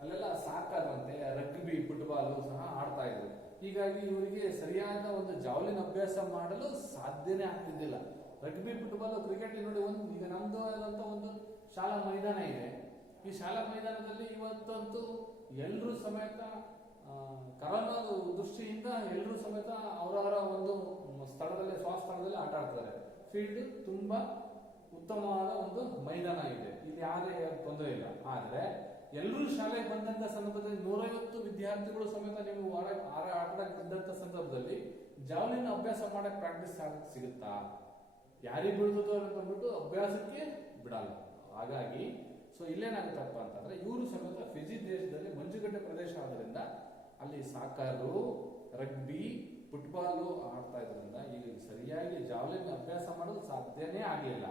ಅಲ್ಲೆಲ್ಲ ಸಾಕಾದಂತೆ ರಗ್ಬಿ, ಫುಟ್ಬಾಲ್ ಸಹ ಆಡ್ತಾ ಇದ್ರು. ಹೀಗಾಗಿ ಇವರಿಗೆ ಸರಿಯಾದ ಒಂದು ಜಾವ್ಲಿನ್ ಅಭ್ಯಾಸ ಮಾಡಲು ಸಾಧ್ಯನೇ ಆಗ್ತಿದ್ದಿಲ್ಲ. ರಗ್ಬಿ, ಫುಟ್ಬಾಲ್, ಕ್ರಿಕೆಟ್ ನೋಡಿ, ಈಗ ನಮ್ದು ಆದಂತ ಒಂದು ಶಾಲಾ ಮೈದಾನ ಇದೆ. ಈ ಶಾಲಾ ಮೈದಾನದಲ್ಲಿ ಇವತ್ತಂತೂ ಎಲ್ಲರೂ ಸಮೇತ ಕರೋನಾ ದೃಷ್ಟಿಯಿಂದ ಎಲ್ಲರೂ ಸಮೇತ ಅವರವರ ಒಂದು ಸ್ಥಳದಲ್ಲಿ, ಸ್ವಸ್ಥಳದಲ್ಲಿ ಆಟ ಆಡ್ತಾರೆ. ಫೀಲ್ಡ್ ತುಂಬಾ ಉತ್ತಮವಾದ ಒಂದು ಮೈದಾನ ಇದೆ, ಇಲ್ಲಿ ಯಾವುದೇ ತೊಂದರೆ ಇಲ್ಲ. ಆದ್ರೆ ಎಲ್ಲರೂ ಶಾಲೆಗೆ ಬಂದಂತ ಸಂದರ್ಭದಲ್ಲಿ 150 ವಿದ್ಯಾರ್ಥಿಗಳು ಸಮೇತ ನೀವು ಆಟಕ್ಕೆ ಬಂದಂತ ಸಂದರ್ಭದಲ್ಲಿ ಜಾವ್ಲಿನ್ ಅಭ್ಯಾಸ ಮಾಡಕ್ ಪ್ರಾಕ್ಟೀಸ್ ಸಿಗುತ್ತಾ? ಯಾರಿಗೆ ಬೀಳ್ತದೋ ಅಂತಂದ್ಬಿಟ್ಟು ಅಭ್ಯಾಸಕ್ಕೆ ಬಿಡಲ್ಲ. ಹಾಗಾಗಿ ಸೊ ಇಲ್ಲೇನಾಗುತ್ತಪ್ಪ ಅಂತಂದ್ರೆ ಇವರು ಸಮೇತ ಫಿಜಿ ದೇಶದಲ್ಲಿ ಮಂಜುಗಡ್ಡೆ ಪ್ರದೇಶ ಆದ್ರಿಂದ ಅಲ್ಲಿ ಸಾಕರು, ರಗ್ಬಿ, ಫುಟ್ಬಾಲ್ ಆಡ್ತಾ ಇದ್ರಿಂದ ಈಗ ಸರಿಯಾಗಿ ಜಾವ್ಲಿನ್ ಅಭ್ಯಾಸ ಮಾಡಲು ಸಾಧ್ಯನೇ ಆಗಲಿಲ್ಲ.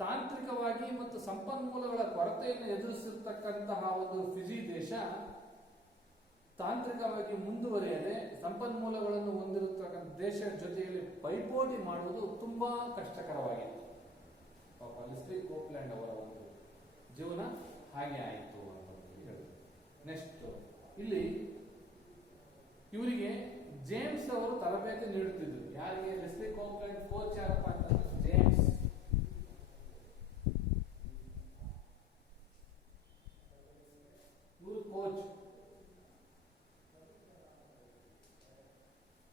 ತಾಂತ್ರಿಕವಾಗಿ ಮತ್ತು ಸಂಪನ್ಮೂಲಗಳ ಕೊರತೆಯನ್ನು ಎದುರಿಸಿರ್ತಕ್ಕಂತಹ ಒಂದು ಫಿಜಿ ದೇಶ ತಾಂತ್ರಿಕವಾಗಿ ಮುಂದುವರಿಯದೆ ಸಂಪನ್ಮೂಲಗಳನ್ನು ಹೊಂದಿರತಕ್ಕಂಥ ದೇಶದ ಜೊತೆಯಲ್ಲಿ ಪೈಪೋಟಿ ಮಾಡುವುದು ತುಂಬಾ ಕಷ್ಟಕರವಾಗಿತ್ತು. ಲೆಸ್ಲಿ ಕೋಪ್ಲ್ಯಾಂಡ್ ಅವರ ಒಂದು ಜೀವನ ಹಾಗೆ ಆಯಿತು ಅಂತ ಹೇಳಿ. ನೆಕ್ಸ್ಟ್ ಇಲ್ಲಿ ಇವರಿಗೆ ಜೇಮ್ಸ್ ಅವರು ತರಬೇತಿ ನೀಡುತ್ತಿದ್ರು. ಯಾರಿಗೆ? ಲೆಸ್ಲಿ ಕೋಪ್ಲ್ಯಾಂಡ್ ಕೋಚ್ ಯಾರಪ್ಪ ಅಂತಂದ್ರೆ ಜೇಮ್ಸ್. ಇವರು ಕೋಚ್,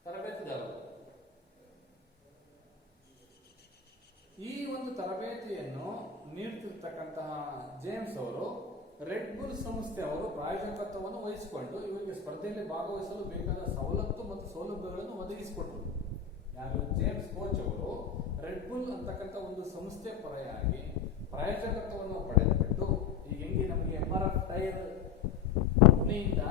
ತರಬೇತಿದಾರರು. ಈ ಒಂದು ತರಬೇತಿಯನ್ನು ನೀಡುತ್ತಿರ್ತಕ್ಕಂತಹ ಜೇಮ್ಸ್ ಅವರು ರೆಡ್ ಬುಲ್ ಸಂಸ್ಥೆ ಅವರು ಪ್ರಾಯೋಜಕತ್ವವನ್ನು ವಹಿಸಿಕೊಂಡು ಇವರಿಗೆ ಸ್ಪರ್ಧೆಯಲ್ಲಿ ಭಾಗವಹಿಸಲು ಬೇಕಾದ ಸವಲತ್ತು ಮತ್ತು ಸೌಲಭ್ಯಗಳನ್ನು ಒದಗಿಸಿಕೊಟ್ರು. ಯಾರು? ಜೇಮ್ಸ್ ಕೋಚ್ ಅವರು ರೆಡ್ ಬುಲ್ ಅಂತಕ್ಕಂಥ ಒಂದು ಸಂಸ್ಥೆ ಪರವಾಗಿ ಪ್ರಾಯೋಜಕತ್ವವನ್ನು ಪಡೆದುಬಿಟ್ಟು, ಈಗ ಹೆಂಗೆ ನಮಗೆ MRF ಟೈರ್ ಕಂಪ್ನಿಯಿಂದ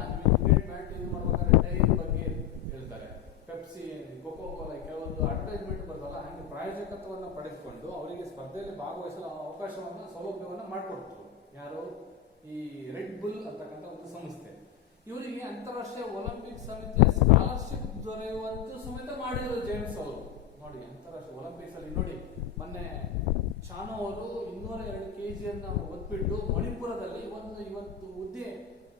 ಕ್ರಿಕೆಟ್ ಮ್ಯಾಚ್ ಇದು ಮಾಡ್ಬೇಕಾದ್ರೆ ಟೈರ್ ಬಗ್ಗೆ ಹೇಳ್ತಾರೆ, ಪೆಪ್ಸಿ, ಕೋಕೋ ಕೋಲಾ ಕೆಲವೊಂದು ಅಡ್ವರ್ಟೈಸ್ಮೆಂಟ್ ಬರ್ತಲ್ಲ, ಹಾಗೆ ಪ್ರಾಯೋಜಕತ್ವವನ್ನು ಪಡೆದುಕೊಂಡು ಅವರಿಗೆ ಸ್ಪರ್ಧೆಯಲ್ಲಿ ಭಾಗವಹಿಸಲು ಅವಕಾಶವನ್ನು, ಸೌಲಭ್ಯವನ್ನು ಮಾಡಿಕೊಡ್ತಾರೆ. ಯಾರು? ಈ ರೆಡ್ ಬುಲ್ ಅಂತಕ್ಕಂಥ ಒಂದು ಸಂಸ್ಥೆ. ಇವರಿಗೆ ಅಂತಾರಾಷ್ಟ್ರೀಯ ಒಲಿಂಪಿಕ್ ಸಮಿತಿಯ ಸ್ಕಾಲರ್ಶಿಪ್ ದೊರೆಯುವಂತೆ ಸಮೇತ ಮಾಡಿದರು ಜೇಮ್ಸ್ ಅವರು. ನೋಡಿ, ಅಂತಾರಾಷ್ಟ್ರೀಯ ಒಲಿಂಪಿಕ್ಸ್ ಅಲ್ಲಿ ನೋಡಿ, ಮೊನ್ನೆ ಚಾನು ಅವರು 202 kg ಒತ್ಬಿಟ್ಟು ಮಣಿಪುರದಲ್ಲಿ ಇವತ್ತು ಹುದ್ದೆ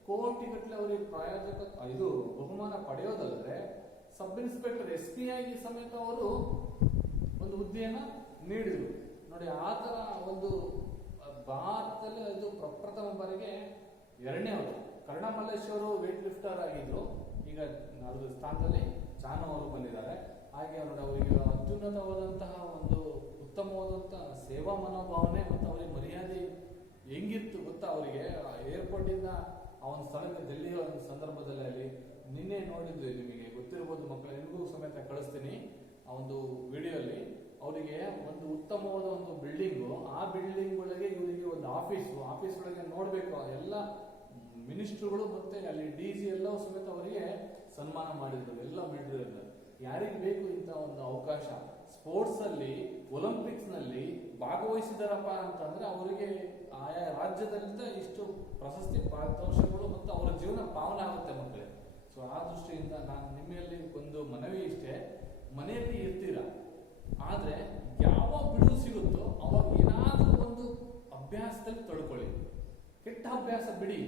ಕೋಟಿಗಟ್ಟಲೆ ಅವರಿಗೆ ಪ್ರಾಯೋಜಕ ಇದು ಬಹುಮಾನ ಪಡೆಯೋದಲ್ಲದೆ ಸಬ್ ಇನ್ಸ್ಪೆಕ್ಟರ್ SP ಆಗಿ ಸಮೇತ ಅವರು ಒಂದು ಹುದ್ದೆಯನ್ನ ನೀಡಿದರು. ನೋಡಿ, ಆ ತರ ಒಂದು ಭಾರತದಲ್ಲಿ ಅದು ಪ್ರಪ್ರಥಮ ಬಾರಿಗೆ ಎರಡನೇ ಅವರು. ಕರ್ಣ ಮಲ್ಲೇಶ್ವರು ವೇಟ್ ಲಿಫ್ಟರ್ ಆಗಿದ್ರು, ಈಗ ಅದ್ರ ಸ್ಥಾನದಲ್ಲಿ ಚಾನು ಅವರು ಬಂದಿದ್ದಾರೆ. ಹಾಗೆ ಅವರಿಗೆ ಅತ್ಯುನ್ನತವಾದಂತಹ ಒಂದು ಉತ್ತಮವಾದಂತಹ ಸೇವಾ ಮನೋಭಾವನೆ ಮತ್ತು ಅವರಿಗೆ ಮರ್ಯಾದೆ ಹೆಂಗಿತ್ತು ಗೊತ್ತಾ. ಅವರಿಗೆ ಏರ್ಪೋರ್ಟ್ ಇಂದ ಆ ಒಂದು ಸ್ಥಳಕ್ಕೆ ಡೆಲ್ಲಿಯ ಒಂದು ಸಂದರ್ಭದಲ್ಲಿ ಅಲ್ಲಿ ನಿನ್ನೆ ನೋಡಿದ್ವಿ, ನಿಮಗೆ ಗೊತ್ತಿರಬಹುದು ಮಕ್ಕಳು, ನಿಮಗೂ ಸಮೇತ ಕಳಿಸ್ತೀನಿ ಆ ಒಂದು ವಿಡಿಯೋ ಅಲ್ಲಿ. ಅವರಿಗೆ ಒಂದು ಉತ್ತಮವಾದ ಒಂದು ಬಿಲ್ಡಿಂಗು, ಆ ಬಿಲ್ಡಿಂಗ್ ಒಳಗೆ ಇವರಿಗೆ ಒಂದು ಆಫೀಸ್ ಒಳಗೆ ನೋಡ್ಬೇಕು, ಎಲ್ಲ ಮಿನಿಸ್ಟ್ರುಗಳು ಮತ್ತೆ ಅಲ್ಲಿ DG ಎಲ್ಲವೂ ಸಮೇತ ಅವರಿಗೆ ಸನ್ಮಾನ ಮಾಡಿದ್ರು, ಎಲ್ಲ ಮಿಲಿಟರಿ. ಯಾರಿಗೆ ಬೇಕು ಇಂಥ ಒಂದು ಅವಕಾಶ? ಸ್ಪೋರ್ಟ್ಸ್ ಅಲ್ಲಿ ಒಲಿಂಪಿಕ್ಸ್ ನಲ್ಲಿ ಭಾಗವಹಿಸಿದಾರಪ್ಪ ಅಂತಂದ್ರೆ ಅವರಿಗೆ ಆಯಾ ರಾಜ್ಯದಲ್ಲಿಂದ ಇಷ್ಟು ಪ್ರಶಸ್ತಿ ಪಾರಿತೋಷಕಗಳು ಮತ್ತು ಅವರ ಜೀವನ ಪಾವನ ಆಗುತ್ತೆ ಮಕ್ಕಳೇ. ಸೊ ಆ ದೃಷ್ಟಿಯಿಂದ ನಾನು ನಿಮ್ಮಲ್ಲಿ ಒಂದು ಮನವಿ ಇಷ್ಟೇ, ಮನೆಯಲ್ಲಿ ಇರ್ತೀರಾ ಆದ್ರೆ ಯಾವ ಬಿಡುವು ಸಿಗುತ್ತೋ ಅವಾಗ ಏನಾದ್ರೂ ಒಂದು ಅಭ್ಯಾಸದಲ್ಲಿ ತೊಡ್ಕೊಳ್ಳಿ. ಕೆಟ್ಟ ಅಭ್ಯಾಸ ಬಿಡಿ,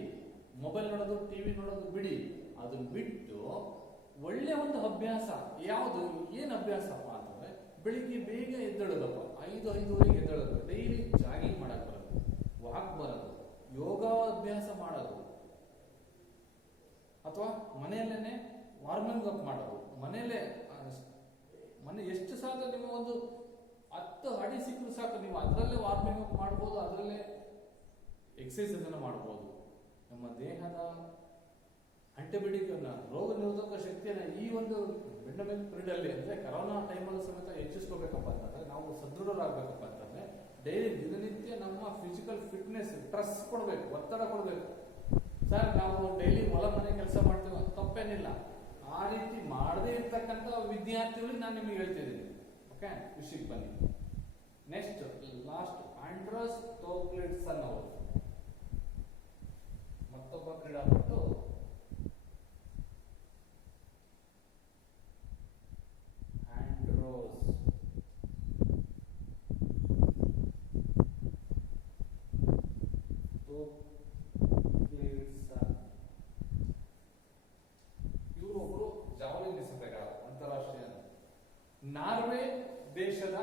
ಮೊಬೈಲ್ ನೋಡೋದು, ಟಿವಿ ನೋಡೋದು ಬಿಡಿ. ಅದನ್ನ ಬಿಟ್ಟು ಒಳ್ಳೆ ಒಂದು ಅಭ್ಯಾಸ ಯಾವುದು, ಏನ್ ಅಭ್ಯಾಸಪ್ಪ ಅಂತಂದ್ರೆ ಬೆಳಿಗ್ಗೆ ಬೇಗ ಎದ್ದೇಳೋದಪ್ಪ, 5-5:30 ಎದ್ದೇಳೋದು, ಡೈಲಿ ಜಾಗಿಂಗ್ ಮಾಡಕ್ ಬರೋದು, ವಾಕ್ ಬರೋದು, ಯೋಗ ಅಭ್ಯಾಸ ಮಾಡೋದು, ಅಥವಾ ಮನೆಯಲ್ಲೇನೆ ವಾರ್ಮಿಂಗ್ ಅಪ್ ಮಾಡೋದು. ಮನೆ ಎಷ್ಟು ಸಾಕು ನಿಮ್ಮ ಒಂದು 10 ಅಡಿ ಸಿಕ್ಕರು ಸಾಕು, ನೀವು ಅದರಲ್ಲೇ ವಾರ್ಮಿಂಗ್ ಅಪ್ ಮಾಡ್ಬೋದು, ಅದರಲ್ಲೇ ಎಕ್ಸರ್ಸೈಸ್ ಅನ್ನು ಮಾಡ್ಬೋದು. ನಮ್ಮ ದೇಹದ ಆಂಟಿಬಯೋಟಿಕ್ ರೋಗ ನಿರೋಧಕ ಶಕ್ತಿಯನ್ನ ಈ ಒಂದು ಮೆಂಡಮಿಕ್ ಪೀರಿಯಡ್ ಅಲ್ಲಿ ಅಂದ್ರೆ ಕರೋನಾ ಟೈಮಲ್ಲೂ ಸಮೇತ ಹೆಚ್ಚಿಸ್ಕೋಬೇಕಪ್ಪ ಅಂತಂದ್ರೆ, ನಾವು ಸದೃಢರಾಗಬೇಕಪ್ಪ ಅಂತಂದ್ರೆ ಡೈಲಿ ದಿನನಿತ್ಯ ನಮ್ಮ ಫಿಸಿಕಲ್ ಫಿಟ್ನೆಸ್ ಸ್ಟ್ರೆಸ್ ಕೊಡ್ಬೇಕು, ಒತ್ತಡ ಕೊಡ್ಬೇಕು. ಸರ್ ನಾವು ಡೈಲಿ ಹೊಲ ಮನೆ ಕೆಲಸ ಮಾಡ್ತೀವಿ, ತಪ್ಪೇನಿಲ್ಲ. ಆ ರೀತಿ ಮಾಡದೇ ಇರ್ತಕ್ಕಂಥ ವಿದ್ಯಾರ್ಥಿಗಳಿಗೆ ನಾನು ನಿಮಗೆ ಹೇಳ್ತಿದ್ದೀನಿ. ಓಕೆ, ವಿಷಯಕ್ಕೆ ಬನ್ನಿ. ನೆಕ್ಸ್ಟ್ ಲಾಸ್ಟ್ ಆಂಡ್ರಸ್ ಥೋಕ್ಲಿಡ್ಸನ್ ಅವರು, ಮತ್ತೊಬ್ಬ ಕ್ರೀಡಾಪಟು. ಇವರು ಜಾವಲಿನ್ ಎಸೆತಗಾರ, ಅಂತಾರಾಷ್ಟ್ರೀಯ ನಾರ್ವೆ ದೇಶದ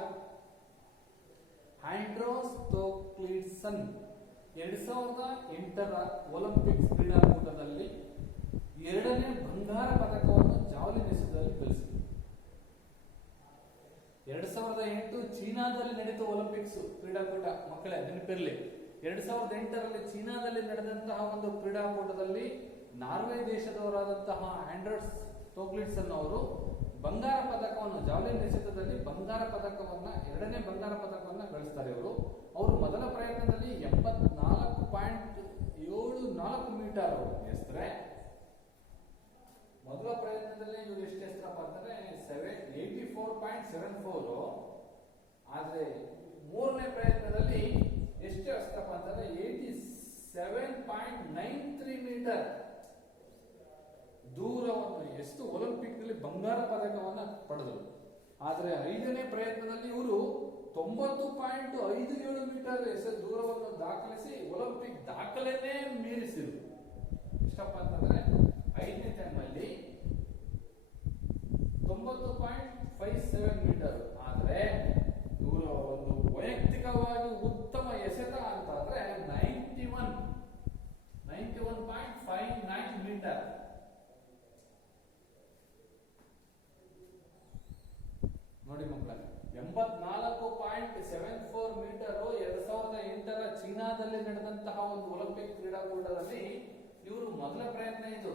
ಆಂಡ್ರೋಸ್ ಥೋಕ್ಲಿಡ್ಸನ್ 2008ರ ಒಲಿಂಪಿಕ್ಸ್ ಕ್ರೀಡಾಕೂಟದಲ್ಲಿ 2ನೇ ಬಂಗಾರ ಪದಕವನ್ನು ಜಾವಲಿನ್ ಎಸೆತದಲ್ಲಿ ಗಳಿಸಿದರು. 2008 ಚೀನಾದಲ್ಲಿ ನಡೆದ ಒಲಿಂಪಿಕ್ಸ್ ಕ್ರೀಡಾಕೂಟ ಮಕ್ಕಳೇ ನೆನಪಿರಲಿ. 2008ರಲ್ಲಿ ಚೀನಾದಲ್ಲಿ ನಡೆದಂತಹ ಒಂದು ಕ್ರೀಡಾಕೂಟದಲ್ಲಿ ನಾರ್ವೆ ದೇಶದವರಾದಂತಹ ಆಂಡ್ರಸ್ ಥೋಕ್ಲಿಡ್ಸನ್ ಅವರು ಬಂಗಾರ ಪದಕವನ್ನು, ಜಾವಲಿನ್ ಎಸೆತದಲ್ಲಿ ಬಂಗಾರ ಪದಕವನ್ನ, 2ನೇ ಬಂಗಾರ ಪದಕವನ್ನ ಗಳಿಸ್ತಾರೆ. ಅವರು ಮೊದಲ ಪ್ರಯತ್ನದಲ್ಲಿ 84.74 ಮೀಟರ್ ಎಸ್ತರೆ. ಮೊದಲ ಪ್ರಯತ್ನದಲ್ಲಿ ಇವರು ಎಷ್ಟು ಎಸ್ತರಪ್ಪ ಅಂತಂದ್ರೆ 84.74. ಆದ್ರೆ 3ನೇ ಪ್ರಯತ್ನದಲ್ಲಿ ಎಷ್ಟು ಎಸ್ತರಪ್ಪ ಅಂತಂದ್ರೆ 87.93 ಮೀಟರ್ ದೂರವನ್ನು ಎಷ್ಟು ಒಲಿಂಪಿಕ್ ನಲ್ಲಿ ಬಂಗಾರ ಪದಕವನ್ನ ಪಡೆದರು. ಆದ್ರೆ 5ನೇ ಪ್ರಯತ್ನದಲ್ಲಿ ಇವರು 90.57 ಮೀಟರ್ ದೂರವನ್ನು ದಾಖಲಿಸಿ ಒಲಿಂಪಿಕ್ ದಾಖಲೆನೇ ಮೀರಿಸಿದರು. ಎಷ್ಟಪ್ಪ ಅಂತಂದ್ರೆ 5ನೇ ಟೈಮಲ್ಲಿ 90.57 ಮೀಟರ್. ಆದ್ರೆ ಇವರ ಒಂದು ವೈಯಕ್ತಿಕವಾಗಿ ಉತ್ತಮ ಎಸೆತ ಅಂತಂದ್ರೆ 91.59 ಮೀಟರ್. ನೋಡಿ ಮಕ್ಕಳ, 84.74 ಮೀಟರ್ 2008ರ ಚೀನಾದಲ್ಲಿ ನಡೆದಂತಹ ಒಂದು ಒಲಿಂಪಿಕ್ ಕ್ರೀಡಾಕೂಟದಲ್ಲಿ ಇವರು ಮೊದಲ ಪ್ರಯತ್ನ. ಇದು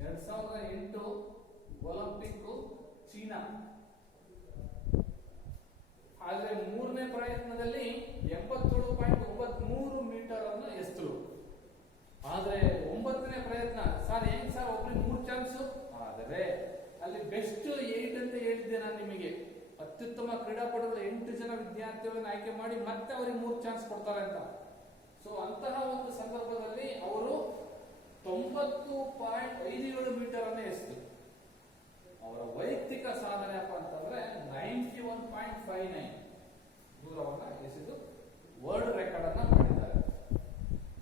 2008 ಒಲಿಂಪಿಕ್ ಚೀನಾ. ಆದ್ರೆ 3ನೇ ಪ್ರಯತ್ನದಲ್ಲಿ 77.93 ಮೀಟರ್ ಅನ್ನು ಎಸ್ತರು. ಆದ್ರೆ 9ನೇ ಪ್ರಯತ್ನ, ಸರ್ ಹೆಂಗ್ ಸರ್ ಒಬ್ರಿಗೆ 3 ಚಾನ್ಸ್? ಆದರೆ ಅಲ್ಲಿ ಬೆಸ್ಟ್ 8 ಅಂತ ಹೇಳಿದ್ದೆ ನಾನು ನಿಮಗೆ. ಅತ್ಯುತ್ತಮ ಕ್ರೀಡಾಪಟುಗಳು 8 ಜನ ವಿದ್ಯಾರ್ಥಿಗಳನ್ನು ಆಯ್ಕೆ ಮಾಡಿ ಮತ್ತೆ ಅವರಿಗೆ 3 ಚಾನ್ಸ್ ಕೊಡ್ತಾರೆ ಅಂತ. ಸೊ ಅಂತಹ ಒಂದು ಸಂದರ್ಭದಲ್ಲಿ ಅವರು 90.57 ಮೀಟರ್ ಅನ್ನು ಎಸೆದರು. ಅವರ ವೈಯಕ್ತಿಕ ಸಾಧನೆ ಅಪ್ಪ ಅಂತಂದ್ರೆ 91.59 ದೂರವನ್ನ ಎಸೆದು ವರ್ಲ್ಡ್ ರೆಕಾರ್ಡ್ ಅನ್ನ ಮಾಡಿದ್ದಾರೆ.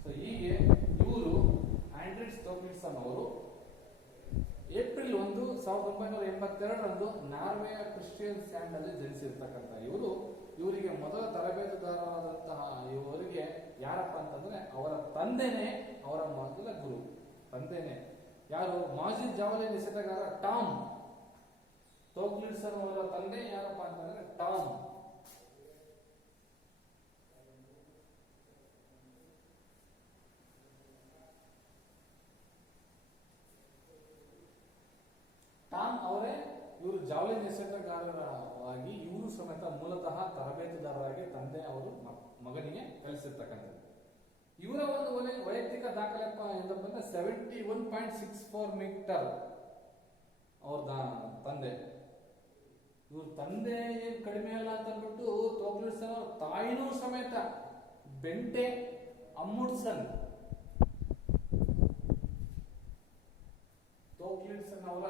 ಸೊ ಹೀಗೆ ಇವರು ಆಂಡ್ರಿಸ್ ಥೋರ್ಕಲ್ಸನ್ ಅವರು ಏಪ್ರಿಲ್ 1, 1982ರಂದು ನಾರ್ವೆಯ ಕ್ರಿಸ್ಟಿಯನ್ ಸ್ಯಾಂಡ್ ಅಲ್ಲಿ ಜನಿಸಿರ್ತಕ್ಕಂಥ ಇವರಿಗೆ ಮೊದಲ ತರಬೇತುದಾರರಾದಂತಹ ಇವರಿಗೆ ಯಾರಪ್ಪ ಅಂತಂದ್ರೆ ಅವರ ತಂದೆನೇ ಅವರ ಮೊದಲ ಗುರು. ತಂದೆನೇ ಯಾರು? ಮಾಜಿ ಜಾವಲಿನ್ ಎಸೆತಗಾರ ಟಾಮ್ ಥೋರ್ಕಲ್ಸನ್ ಅವರ ತಂದೆ ಯಾರಪ್ಪ ಅಂತಂದ್ರೆ ಟಾಮ್. ಟಾಮ್ ಅವರೇ ಇವರು ಜಾವಲಿನ್ ಎಸೆತಗಾರರಾಗಿ ಇವರು ಸಮೇತ ಮೂಲತಃ ತರಬೇತುದಾರರಾಗಿ ತಂದೆ ಅವರು ಮಗನಿಗೆ ಕಲಿಸಿರ್ತಕ್ಕಂಥದ್ದು. ಇವರ ಒಂದು ವೈಯಕ್ತಿಕ ದಾಖಲೆಪ್ಪ ಎಂದಪ್ಪ 71.64 ಮೀಟರ್ ಅವ್ರ ತಂದೆ. ಇವ್ರ ತಂದೆ ಏನ್ ಕಡಿಮೆ ಅಲ್ಲ ಅಂತ ಅಂದ್ಬಿಟ್ಟು ಥೋರ್ಕಲ್ಸನ್ ಅವ್ರ ತಾಯಿನೂ ಸಮೇತ ಬೆಂಟೆ ಅಮುಂಡ್ಸನ್, ಥೋರ್ಕಲ್ಸನ್ ಅವರ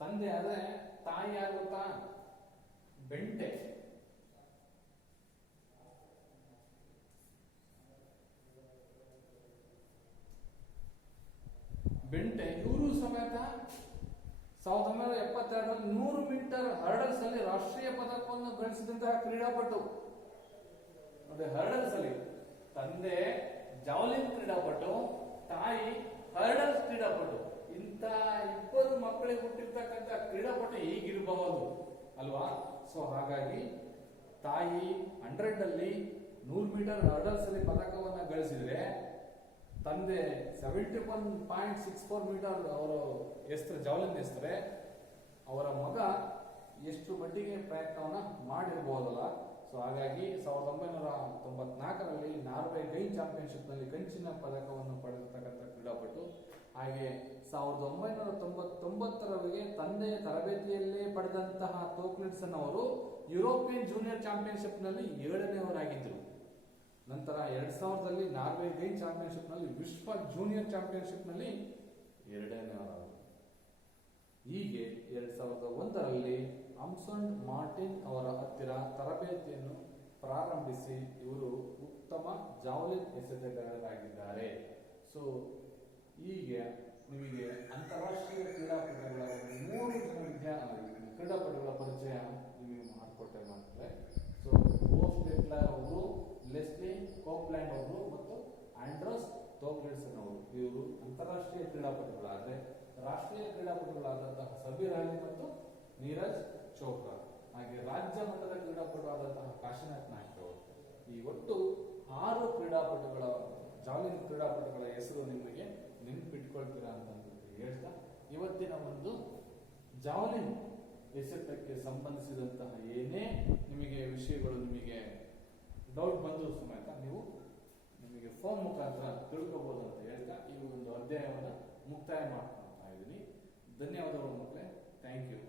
ತಂದೆ ಆದ್ರೆ ತಾಯಿ ಯಾರು ಗೊತ್ತಾ? ಬೆಂಟೆ. ಇವರು ಸಮೇತ 1972ರಲ್ಲಿ 100 ಮೀಟರ್ ಹರ್ಡಲ್ಸ್ ಅಲ್ಲಿ ರಾಷ್ಟ್ರೀಯ ಪದಕವನ್ನು ಗಳಿಸಿದಂತಹ ಕ್ರೀಡಾಪಟು. ನೋಡಿ, ಹರ್ಡಲ್ಸ್ ಅಲ್ಲಿ ತಂದೆ ಜಾವಲಿನ್ ಕ್ರೀಡಾಪಟು, ತಾಯಿ ಹರ್ಡಲ್ಸ್ ಕ್ರೀಡಾಪಟು. ಇಂಥ ಇಬ್ಬರು ಮಕ್ಕಳಿಗೆ ಹುಟ್ಟಿರ್ತಕ್ಕಂಥ ಕ್ರೀಡಾಪಟು ಹೀಗಿರಬಹುದು ಅಲ್ವಾ? ಸೊ ಹಾಗಾಗಿ ತಾಯಿ 100 ಅಲ್ಲಿ 100 ಮೀಟರ್ ಹರ್ಡಲ್ಸ್ ಅಲ್ಲಿ ಪದಕವನ್ನ ಗಳಿಸಿದ್ರೆ ತಂದೆ 71.64 ಮೀಟರ್ ಅವರು ಜಾವಲಿನ್ ಎಸ್ತರೆ ಅವರ ಮಗ ಎಷ್ಟು ಮಟ್ಟಿಗೆ ಪ್ರಯತ್ನವನ್ನ ಮಾಡಿರ್ಬೋದಲ್ಲ. ಸೊ ಹಾಗಾಗಿ 1994ರಲ್ಲಿ ನಾರ್ವೆ ಗೈನ್ ಚಾಂಪಿಯನ್ಶಿಪ್ ನಲ್ಲಿ ಕಂಚಿನ ಪದಕವನ್ನು ಪಡೆದಿರ್ತಕ್ಕಂಥ ಕ್ರೀಡಾಪಟು. ಹಾಗೆ 1999ರವರೆಗೆ ತಂದೆಯ ತರಬೇತಿಯಲ್ಲೇ ಪಡೆದಂತಹ ಥೋರ್ಕಲ್ಸನ್ ಅವರು ಯುರೋಪಿಯನ್ ಜೂನಿಯರ್ ಚಾಂಪಿಯನ್ಶಿಪ್ ನಲ್ಲಿ 7ನೇವರಾಗಿದ್ದರು. ನಂತರ 2000ರಲ್ಲಿ ನಾರ್ವೆ ಗೈನ್ ಚಾಂಪಿಯನ್ಶಿಪ್ ನಲ್ಲಿ ವಿಶ್ವ ಜೂನಿಯರ್ ಚಾಂಪಿಯನ್ಶಿಪ್ ನಲ್ಲಿ 2ನೇವರಾದರು. ಹೀಗೆ 2001ರಲ್ಲಿ ಅಮ್ಸುಂಡ್ ಮಾರ್ಟಿನ್ ಅವರ ಹತ್ತಿರ ತರಬೇತಿಯನ್ನು ಪ್ರಾರಂಭಿಸಿ ಇವರು ಉತ್ತಮ ಜಾವಲಿನ್ ಎಸೆತಗಾರರಾಗಿದ್ದಾರೆ. ಸೊ ಹೀಗೆ ನಿಮಗೆ ಅಂತಾರಾಷ್ಟ್ರೀಯ ಕ್ರೀಡಾಪಟುಗಳ 3 ಕ್ರೀಡಾಪಟುಗಳ ಪರಿಚಯ ನಿಮಗೆ ಮಾಡಿಕೊಟ್ಟೆ ಮಾಡ್ತಾರೆ. ಸೊ ಬೋ ಸ್ಟೆಟ್ಲರ್ ಅವರು, ಲೆಸ್ಲಿ ಕೋಪ್ಲ್ಯಾಂಡ್ ಅವರು ಮತ್ತು ಆಂಡ್ರಸ್ ಥೋರ್ಕಲ್ಸನ್ ಅವರು ಇವರು ಅಂತಾರಾಷ್ಟ್ರೀಯ ಕ್ರೀಡಾಪಟುಗಳಾದರೆ, ರಾಷ್ಟ್ರೀಯ ಕ್ರೀಡಾಪಟುಗಳಾದಂತಹ ಸಬೀರ್ ಅಲಿ ಮತ್ತು ನೀರಜ್ ಚೋಪ್ರಾ, ಹಾಗೆ ರಾಜ್ಯ ಮಟ್ಟದ ಕ್ರೀಡಾಪಟು ಆದಂತಹ ಕಾಶಿನಾಥ್ ನಾಯ್ಕ ಅವರು. ಈ ಒಟ್ಟು 6 ಕ್ರೀಡಾಪಟುಗಳ ಜಾವಲಿನ್ ಕ್ರೀಡಾಪಟುಗಳ ಹೆಸರು ನಿಮಗೆ ನೆನಪಿಟ್ಕೊಳ್ತೀರಾ ಅಂತ ಹೇಳ್ತಾ ಇವತ್ತಿನ ಒಂದು ಜಾವಲಿನ್ ಎಸೆತಕ್ಕೆ ಸಂಬಂಧಿಸಿದಂತಹ ಏನೇ ನಿಮಗೆ ವಿಷಯಗಳು ನಿಮಗೆ ಡೌಟ್ ಬಂದರೂ ಸಮೇತ ನೀವು ನಿಮಗೆ ಫೋನ್ ಮುಖಾಂತರ ತಿಳ್ಕೋಬಹುದು ಅಂತ ಹೇಳ್ತಾ ಈ ಒಂದು ಅಧ್ಯಾಯವನ್ನು ಮುಕ್ತಾಯ ಮಾಡ್ಕೊಳ್ತಾ ಇದ್ದೀನಿ. ಧನ್ಯವಾದಗಳು ಮಕ್ಕಳೇ. Thank you.